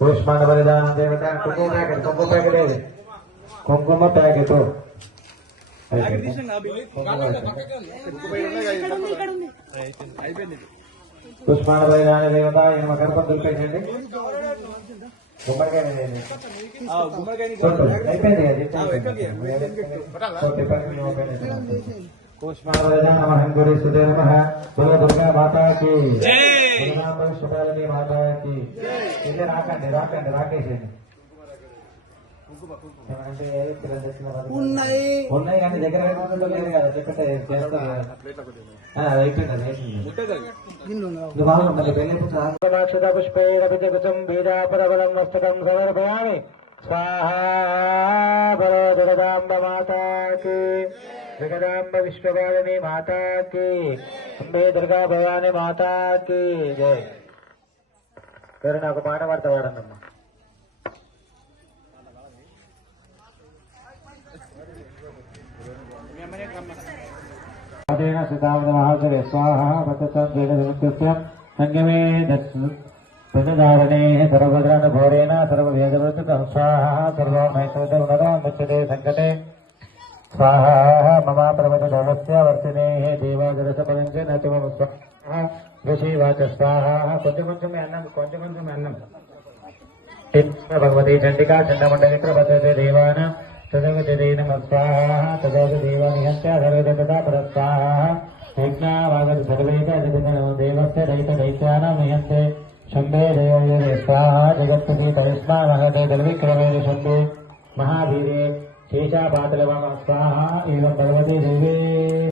పుష్పాండ బలిదానం దేవత కుంకుమ ప్యాకెట్ కుంకుమ ప్యాకెట్ ఏది కుంకుమ ప్యాకెట్ పుష్పాండ బలిదాన దేవత ఈయన గర్భం దులిపేసండి గుమ్మడికాయ వేయండి. చూడు, అయిపోయింది బలిదాన నమః బుల దుర్గా మాతాకి సుపాలని మాతాకి ఇది రాకండి రాకండి రాకేసేయండి ఉన్నాయి ఉన్నాయి కానీ దగ్గర లేదు కదా అది అయిపోయింది అది అయిపోయింది గిన్నెలు ఉన్నాయి. ఇది బాగుంటుంది పెళ్ళి పుష్ప పుష్పైరభిజగతం బీజాపరబలం మస్తకం సమర్పయామి స్వాహా బలో జగదాంబ మాతాకి జగదాంబ విశ్వపాలని మాతాకి. అంబే దుర్గా భవాని మాతాకి. జై. పేరు నాకు మాట వార్త వాడండమ్మా అదేన సిద్ధాంత మహాసరే. స్వాహ భక్తస్య సంగమే ప్రజధారణే సర్వభద్రాన ఘోరేణ సర్వవేదవృతం స్వాహ సర్వమైత్రున్నదో ముచ్చతే సంకటే స్వాహ మమ ప్రవచ దేవస్య వర్తినే దేవాదరస పదంచ నతుమ స్వాహ. ఋషివాచ స్వాహ కొంచెం కొంచెం అన్నం కొంచెం కొంచెం అన్నం. భగవతి చండికా చండమండలిత్ర దేవాన తదగతి నమ స్వాహ. తదగతి దేవానిహత్య సర్వేద తదా పరస్వాహ యజ్ఞావాగత సర్వేద దేవస్య దైత దైత్యానాం నిహంతే శంభే దేవే స్వాహ. జగత్పతి పరిస్మా శేషాపాతల స్వాహ ఏం భగవతి దేవే.